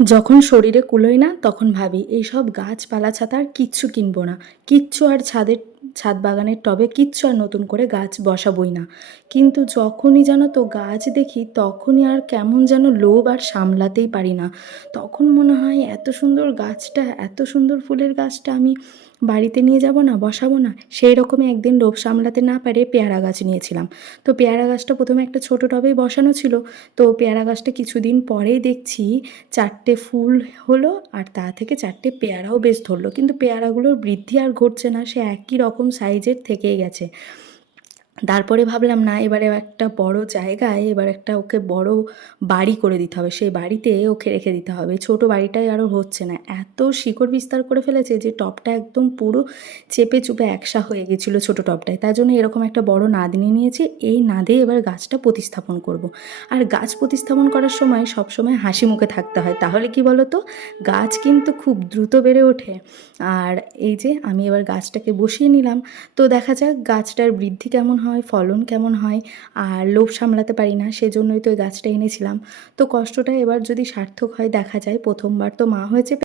যখন শরীরে কুলোয় না তখন ভাবি এইসব গাছপালা ছাতা আর কিচ্ছু কিনবো না। কিচ্ছু আর ছাদ বাগানের টবে কিচ্ছু আর নতুন করে গাছ বসাবোই না। কিন্তু যখনই জানো তো গাছ দেখি তখনই আর কেমন যেন লোভ আর সামলাতেই পারি না। তখন মনে হয় এত সুন্দর গাছটা, এত সুন্দর ফুলের গাছটা আমি বাড়িতে নিয়ে যাব না, বসাবো না? সেই রকমই একদিন লোভ সামলাতে না পেরে পেয়ারা গাছ নিয়েছিলাম। তো পেয়ারা গাছটা প্রথমে একটা ছোটো টবেই বসানো ছিল। তো পেয়ারা গাছটা কিছুদিন পরেই দেখছি 4টে ফুল হলো আর তা থেকে 4টে পেয়ারাও বেশ ধরলো। কিন্তু পেয়ারাগুলোর বৃদ্ধি আর ঘটছে না, সে একই রকম সাইজের থেকেই গেছে। তারপরে ভাবলাম না, এবারে একটা বড় জায়গায় এবার একটা ওকে বড় বাড়ি করে দিতে হবে। সেই বাড়িতে ওকে রেখে দিতে হবে। ছোট বাড়িটায় আরও হচ্ছে না। এত শিকড় বিস্তার করে ফেলেছে যে টবটা একদম পুরো চেপে চুপে একসা হয়ে গেছিলো ছোট টবটায়। তার জন্য এরকম একটা বড় নাদ নিয়ে নিয়েছি। এই নাদে এবার গাছটা প্রতিস্থাপন করব। আর গাছ প্রতিস্থাপন করার সময় সবসময় হাসি মুখে থাকতে হয়। তাহলে কি বলো তো? গাছ কিন্তু খুব দ্রুত বেড়ে ওঠে। আর এই যে আমি এবার গাছটাকে বসিয়ে নিলাম। তো দেখা যাক গাছটার বৃদ্ধি কেমন হয়, ফলন কেমন হয়। আর লোভ সামলাতে পারি না, সেজন্যই তো এই গাছটা এনেছিলাম। তো কষ্টটা এবার যদি সার্থক হয় দেখা যায়। ১ম বার তো মা হয়েছে